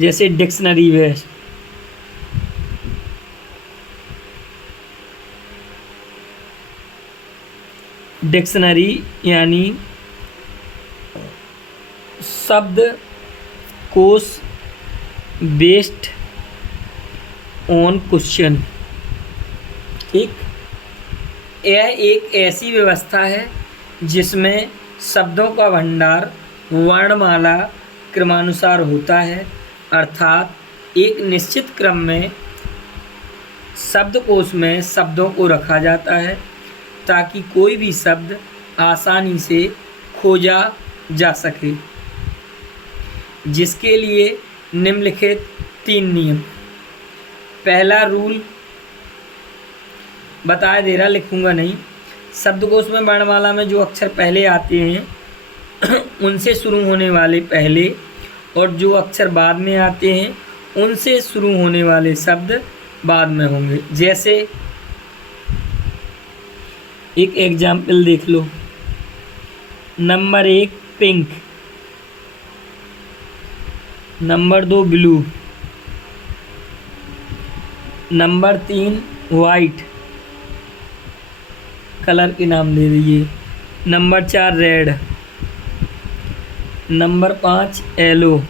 जैसे डिक्शनरी बेस्ड, डिक्शनरी यानी शब्द कोश बेस्ड ऑन क्वेश्चन। ठीक, यह एक ऐसी व्यवस्था है जिसमें शब्दों का भंडार वर्णमाला क्रमानुसार होता है, अर्थात एक निश्चित क्रम में शब्दकोश में शब्दों को रखा जाता है ताकि कोई भी शब्द आसानी से खोजा जा सके, जिसके लिए निम्नलिखित 3 नियम। पहला रूल बता दे रहा, लिखूंगा नहीं। शब्दकोश में वर्णमाला में जो अक्षर पहले आते हैं उनसे शुरू होने वाले पहले, और जो अक्षर बाद में आते हैं उनसे शुरू होने वाले शब्द बाद में होंगे। जैसे एक एग्जाम्पल देख लो। Number 1 pink, number 2 blue, number 3 white, colour के नाम दे दीजिए। Number 4 red, number 5 yellow,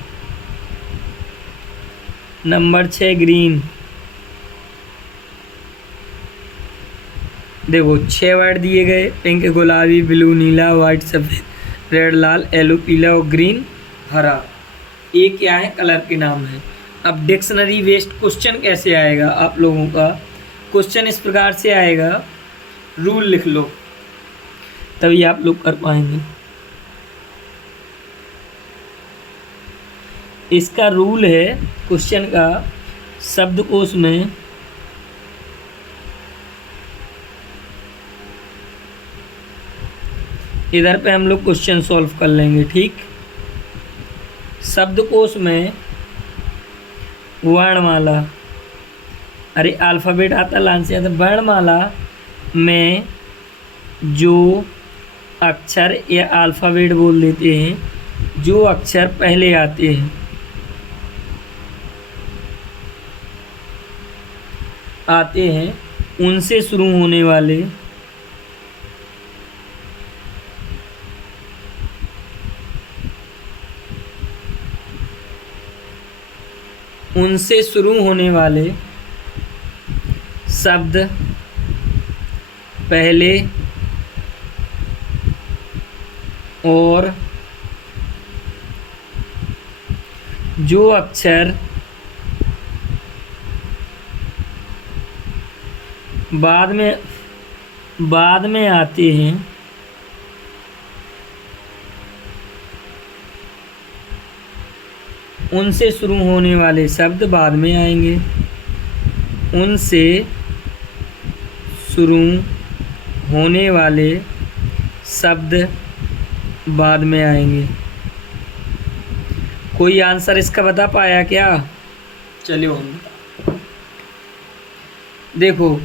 number 6 green. देखो 6 वर्ड दिए गए, पिंक गुलाबी, ब्लू नीला, वाइट सफ़ेद, रेड लाल, येलो पीला और ग्रीन हरा। ये क्या है? कलर के नाम है। अब डिक्शनरी बेस्ड क्वेश्चन कैसे आएगा? आप लोगों का क्वेश्चन इस प्रकार से आएगा, रूल लिख लो तभी आप लोग कर पाएंगे। इसका रूल है क्वेश्चन का, शब्दकोश में इधर पे हम लोग क्वेश्चन सॉल्व कर लेंगे। ठीक, शब्दकोश में वर्णमाला, अरे अल्फ़ाबेट आता लाइन से आता। वर्णमाला में जो अक्षर या अल्फ़ाबेट बोल देते हैं, जो अक्षर पहले आते हैं उनसे शुरू होने वाले उनसे शुरू होने वाले शब्द पहले और जो अक्षर बाद में आते हैं उनसे शुरू होने वाले शब्द बाद में आएंगे। उनसे शुरू होने वाले शब्द बाद में आएंगे। कोई आंसर इसका बता पाया क्या? चलिए हम देखो,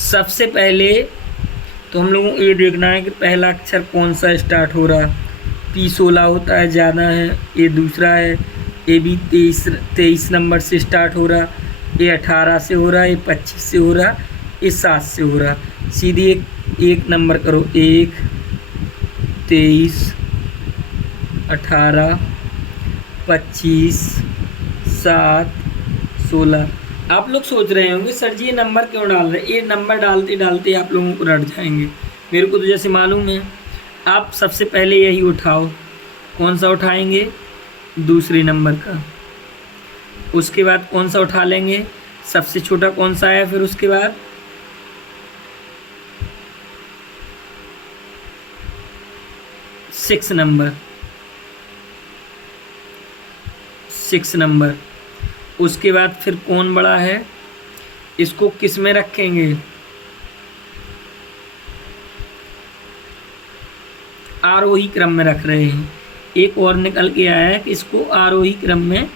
सबसे पहले तो हम लोगों को ये देखना है कि पहला अक्षर कौन सा स्टार्ट हो रहा। P 16 होता है, ज़्यादा है। ये दूसरा है। ए भी 23 नंबर से स्टार्ट हो रहा। ये 18 से हो रहा। ये 25 से हो रहा। ये 7 से हो रहा। सीधी एक नंबर करो। 1, 23, 18, 25, 7, 16। आप लोग सोच रहे होंगे सर जी ये नंबर क्यों डाल रहे हैं? ये नंबर डालते डालते आप लोगों को रट जाएंगे। मेरे को तो जैसे मालूम है। आप सबसे पहले यही उठाओ। कौन सा उठाएंगे? दूसरे नंबर का। उसके बाद कौन सा उठा लेंगे? सबसे छोटा कौन सा है? फिर उसके बाद 6 नंबर। 6 नंबर। उसके बाद फिर कौन बड़ा है? इसको किस में रखेंगे? आरोही क्रम में रख रहे हैं। एक और निकल के आया है कि इसको आरोही क्रम में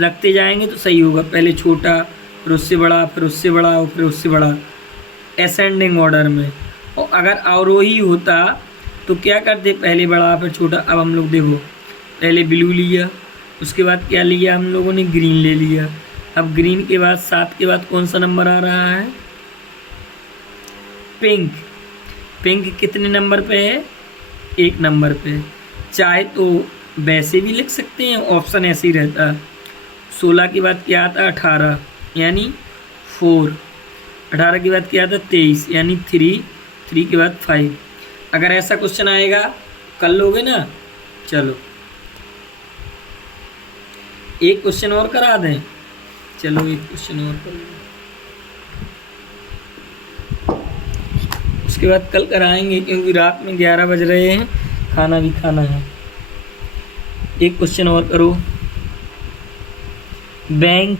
रखते जाएंगे तो सही होगा। पहले छोटा, फिर उससे बड़ा, फिर उससे बड़ा और फिर उससे बड़ा, असेंडिंग ऑर्डर में। और अगर आरोही होता तो क्या करते? पहले बड़ा फिर छोटा। अब हम लोग देखो, पहले ब्लू लिया, उसके बाद क्या लिया हम लोगों ने? ग्रीन ले लिया। अब ग्रीन के बाद 7 के बाद कौन सा नंबर आ रहा है? पिंक। पिंक कितने नंबर पे है? 1 नंबर पे। चाहे तो वैसे भी लिख सकते हैं, ऑप्शन ऐसे ही रहता। 16 के बाद क्या आता? 18 यानी 4। 18 के बाद क्या आता? 23 यानी 3। 3 के बाद 5। अगर ऐसा क्वेश्चन आएगा कर लोगे ना? चलो एक क्वेश्चन और करा दें। चलो एक क्वेश्चन और कर लें, उसके बाद कल कराएंगे क्योंकि रात में 11 बज रहे हैं, खाना भी खाना है। एक क्वेश्चन और करो। बैंक,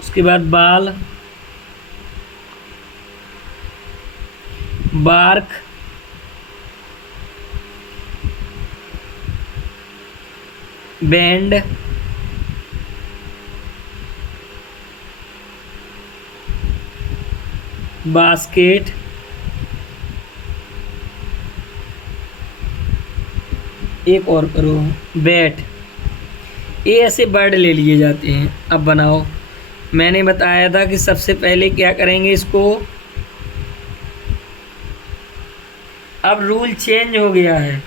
उसके बाद बाल, बार्क, बैंड, बास्केट, एक और करो, बैट। ये ऐसे वर्ड ले लिए जाते हैं। अब बनाओ। मैंने बताया था कि सबसे पहले क्या करेंगे इसको। अब रूल चेंज हो गया है।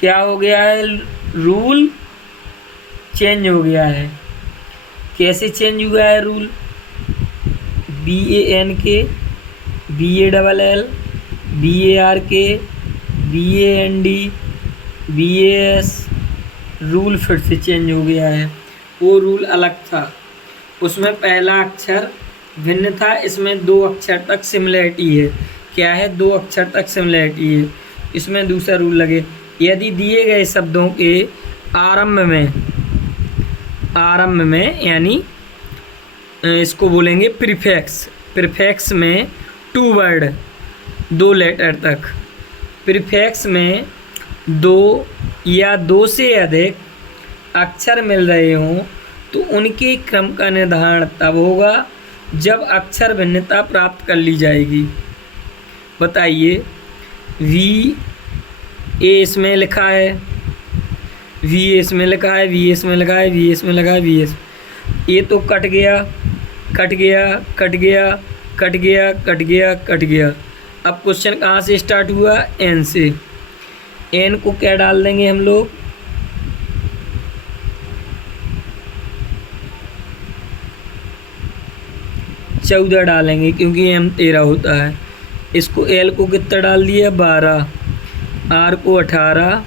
क्या हो गया है? रूल चेंज हो गया है। कैसे चेंज हुआ है rule? BANK, BALL, BARK, BAND, BAS। Rule फिर से चेंज हो गया है। वो रूल अलग था, उसमें पहला अक्षर भिन्न था, इसमें 2 अक्षर तक सिमिलरिटी है। क्या है? 2 अक्षर तक सिमिलरिटी है। इसमें दूसरा रूल लगे, यदि दिए गए शब्दों के आरंभ में यानी इसको बोलेंगे प्रीफिक्स। प्रीफिक्स में 2 वर्ड, 2 लेटर तक। प्रीफिक्स में 2 या 2 से अधिक अक्षर मिल रहे हों तो उनके क्रम का निर्धारण तब होगा जब अक्षर भिन्नता प्राप्त कर ली जाएगी। बताइए। VA इसमें लिखा है, VA इसमें लिखा है, VA इसमें लिखा है, VA इसमें लिखा है, VA। ये तो कट गया, कट गया, कट गया, कट गया, कट गया, कट गया। अब क्वेश्चन कहाँ से स्टार्ट हुआ? N से। एन को क्या डाल देंगे हम लोग, 14 डालेंगे क्योंकि एम 13 होता है। इसको एल को कितना डाल दिया, 12, आर को 18,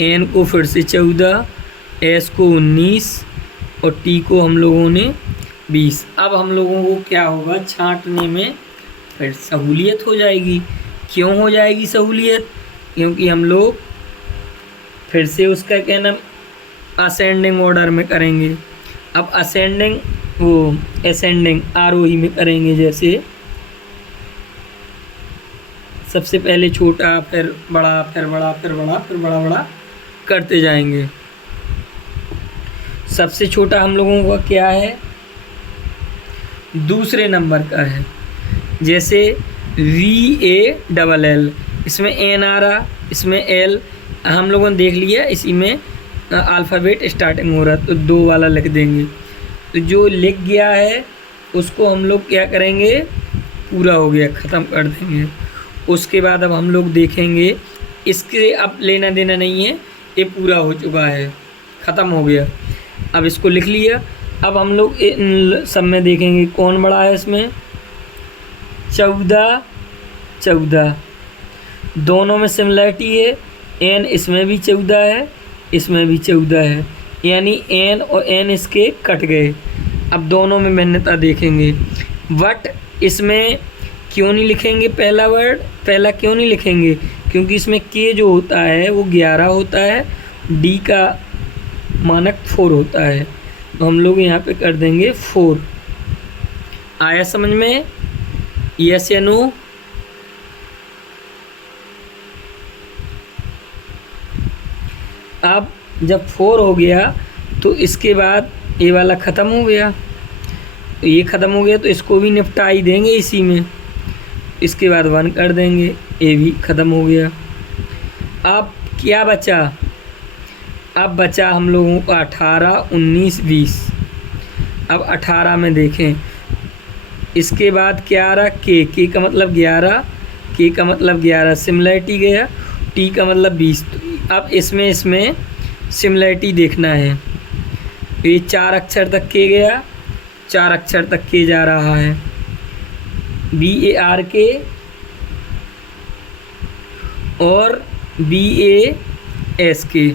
एन को फिर से 14, एस को 19 और टी को हम लोगों ने 20। अब हम लोगों को क्या होगा, छांटने में फिर सहूलियत हो जाएगी। क्यों हो जाएगी सहूलियत, क्योंकि हम लोग फिर से उसका क्या नाम असेंडिंग ऑर्डर में करेंगे। अब असेंडिंग वो असेंडिंग आरोही में करेंगे, जैसे सबसे पहले छोटा फिर बड़ा फिर बड़ा फिर बड़ा फिर बड़ा बड़ा करते जाएंगे। सबसे छोटा हम लोगों का क्या है, दूसरे नंबर का है। जैसे VALL, इसमें एन आ रहा, इसमें एल, हम लोगों ने देख लिया इसी में अल्फ़ाबेट स्टार्टिंग हो रहा, तो 2 वाला लिख देंगे। तो जो लिख गया है उसको हम लोग क्या करेंगे, पूरा हो गया ख़त्म कर देंगे। उसके बाद अब हम लोग देखेंगे, इसके अब लेना देना नहीं है, ये पूरा हो चुका है, ख़त्म हो गया। अब इसको लिख लिया। अब हम लोग इन सब में देखेंगे कौन बड़ा है, इसमें 14 14, दोनों में सिमिलरिटी है। एन इसमें भी 14 है, इसमें भी 14 है, यानी एन और एन इसके कट गए। अब दोनों में भिन्नता देखेंगे। बट इसमें क्यों नहीं लिखेंगे पहला वर्ड, पहला क्यों नहीं लिखेंगे, क्योंकि इसमें के जो होता है वो 11 होता है, डी का मानक 4 होता है, तो हम लोग यहाँ पे कर देंगे 4। आया समझ में, यस या नो। अब जब 4 हो गया तो इसके बाद ये वाला ख़त्म हो गया, तो ये ख़त्म हो गया तो इसको भी निपटा ही देंगे इसी में। इसके बाद 1 कर देंगे, ये भी ख़त्म हो गया। अब क्या बचा, अब बचा हम लोगों का 18 19 20। अब 18 में देखें, इसके बाद क्या आ रहा, के का मतलब 11, के का मतलब 11 सिमिलरिटी गया, टी का मतलब 20। अब इसमें सिमिलरिटी देखना है। ये 4 अक्षर तक के गया, 4 अक्षर तक के जा रहा है, BAR के और BAS के।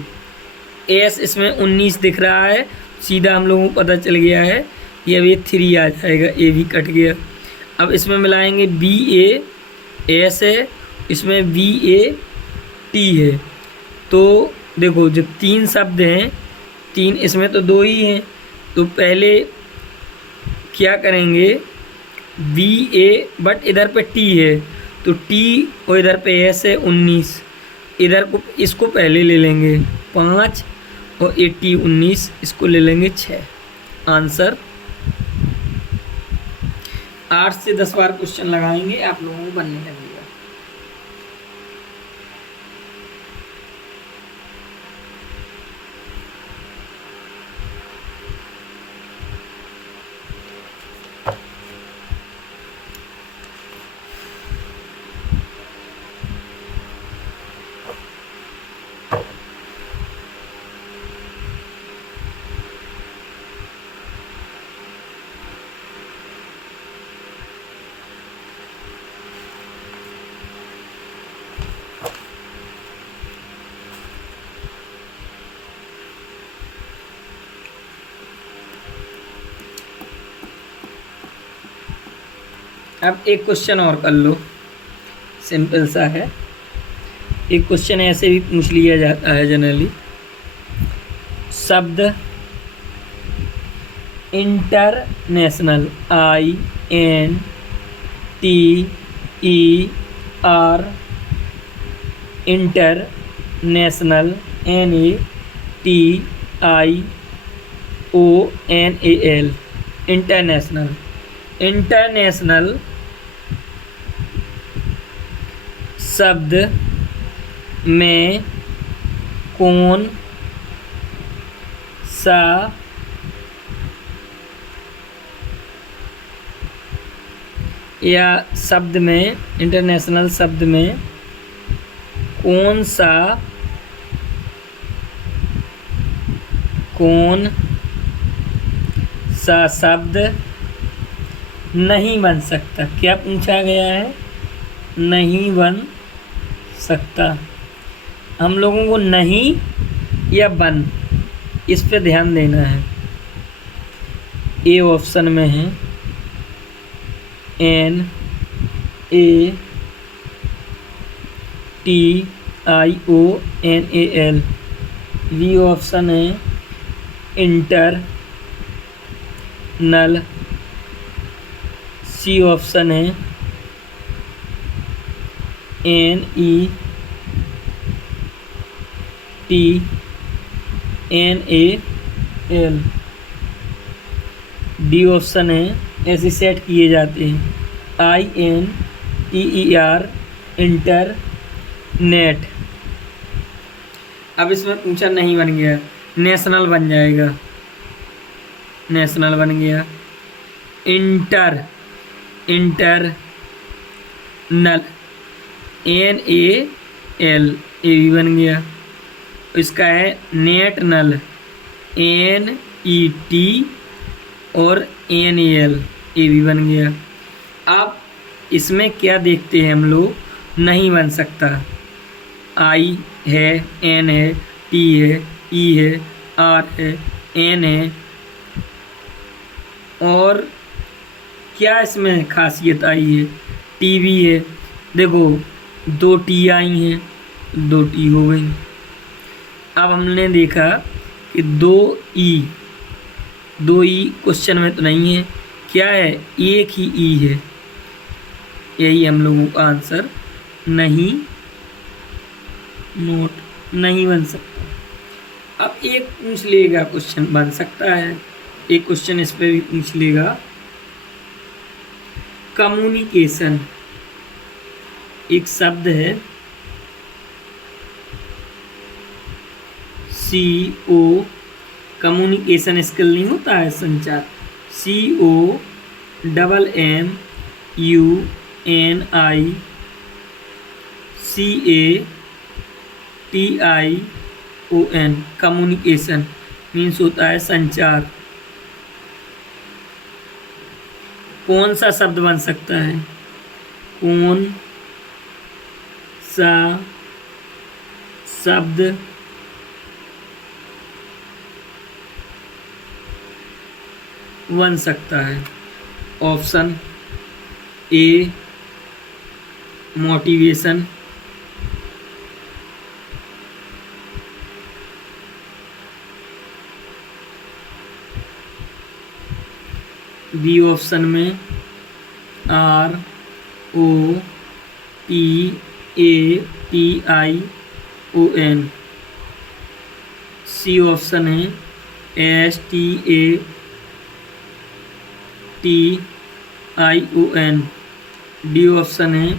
एस इसमें 19 दिख रहा है, सीधा हम लोगों को पता चल गया है कि अब ये 3 आ जाएगा, ये भी कट गया। अब इसमें मिलाएंगे BAS है, इसमें BAT है। तो देखो जो 3 शब्द हैं, 3 इसमें तो 2 ही हैं, तो पहले क्या करेंगे, BA बट इधर पे T है, तो T और इधर पे S है 19, इधर को इसको पहले ले लेंगे 5 और 80 19, इसको ले लेंगे 6। आंसर 8 से 10 बार क्वेश्चन लगाएंगे, आप लोगों को बनने लगेगा। अब एक क्वेश्चन और कर लो, सिंपल सा है। एक क्वेश्चन ऐसे भी पूछ लिया जाता है जनरली, शब्द international INTER international NATIONAL international, international शब्द में कौन सा या शब्द में, इंटरनेशनल शब्द में कौन सा शब्द नहीं बन सकता? क्या पूछा गया है? नहीं बन सकता। हम लोगों को नहीं या बन, इस पे ध्यान देना है। ए ऑप्शन में है NATIONAL। बी ऑप्शन है इंटरनल। सी ऑप्शन है NETNAL। डी ऑप्शन है, ऐसे सेट किए जाते हैं, INTER, इंटरनेट। अब इसमें पूछा नहीं बन गया, नेशनल बन जाएगा। नेशनल बन गया। इंटरनल, NAL, ये भी बन गया। इसका है नेटनल, NET और NAL, ये भी बन गया। अब इसमें क्या देखते हैं हम लोग? नहीं बन सकता। I है, N है, T है, E है, R है, N है। और क्या इसमें खासियत आई है? T भी है। देखो 2 T आई हैं, 2 T हो गई। अब हमने देखा कि 2 E क्वेश्चन में तो नहीं है। क्या है? एक ही ई है। यही हम लोगों का आंसर नहीं बन सकता। अब एक पूछ लेगा क्वेश्चन, बन सकता है एक क्वेश्चन इस पे भी पूछ लेगा। कम्युनिकेशन एक शब्द है, CO, कम्युनिकेशन स्किल नहीं होता है, संचार, COMMUNICATION, कम्युनिकेशन मीन्स होता है संचार। कौन सा शब्द बन सकता है? कौन सा शब्द बन सकता है? Option A motivation, B option में ROTATION, सी ऑप्शन है STATION, डी ऑप्शन है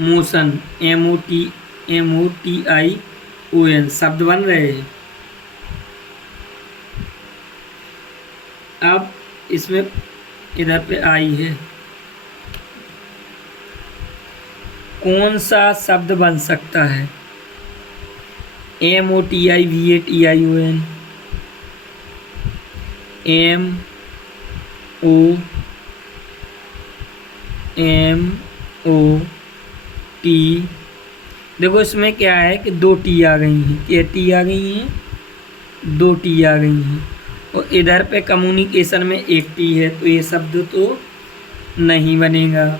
मोशन, MOTION। शब्द बन रहे हैं। अब इसमें इधर पे आई है, कौन सा शब्द बन सकता है? MOTIVATION, MOMOT। देखो इसमें क्या है कि 2 T आ गई हैं, ये T आ गई हैं, 2 T आ गई हैं। और इधर पे कम्युनिकेशन में 1 T है, तो ये शब्द तो नहीं बनेगा।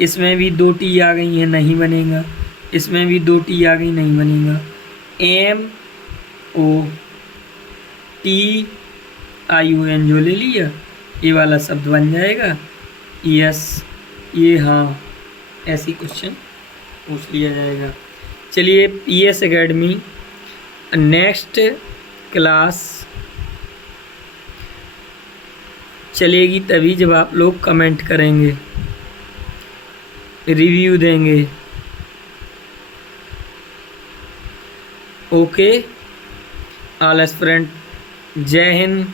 इसमें भी 2 T आ गई हैं, नहीं बनेगा। इसमें भी 2 T आ गई, नहीं बनेगा। MOTION जो ले लिया, ये वाला शब्द बन जाएगा। यस, ये हाँ, ऐसी क्वेश्चन पूछ लिया जाएगा। चलिए PS एकेडमी नेक्स्ट क्लास चलेगी तभी जब आप लोग कमेंट करेंगे, रिव्यू देंगे। ओके ऑल एस्पिरेंट, जय हिंद,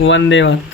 वंदे मातरम।